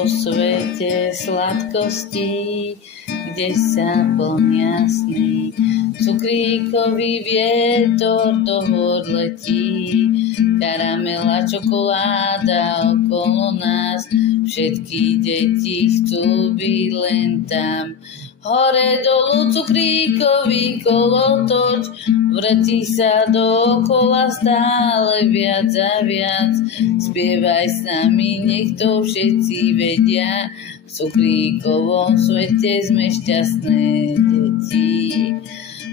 vo svete sladkostí, kde sa plnia sny. Cukríkový vietor do hôr letí, karamela, čokoláda okolo nás, všetky deti chcú byť len tam. Hore dolu cukríkový kolotoč, vrti sa dookola stále viac a viac. Spievaj s nami, nech to všetci vedia, v cukríkovom svete sme šťastné deti.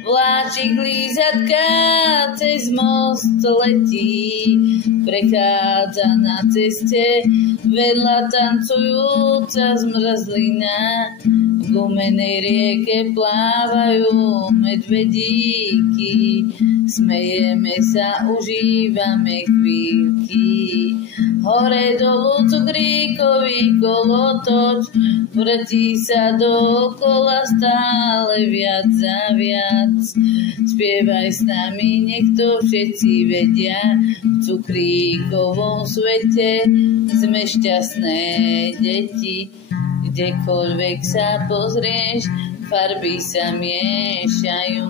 Vláčik lízatka cez most letí, prechádza na ceste, vedľa tancujúca zmrzlina. V gumenej rieke plávajú medvedíky, smejeme sa, užívame chvíľky. Hore dolu cukríkový kolotoč, vrtí sa dookola stále viac a viac. Spievaj s nami, nech to všetci vedia, v cukríkovom svete sme šťastné deti. Kdekoľvek sa pozrieš, farby sa miešajú,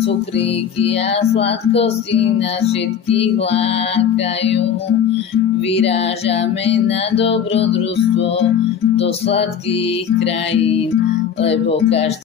cukríky a sladkosti nás všetkých lákajú. Vyrážame na dobrodružstvo do sladkých krajín, lebo každý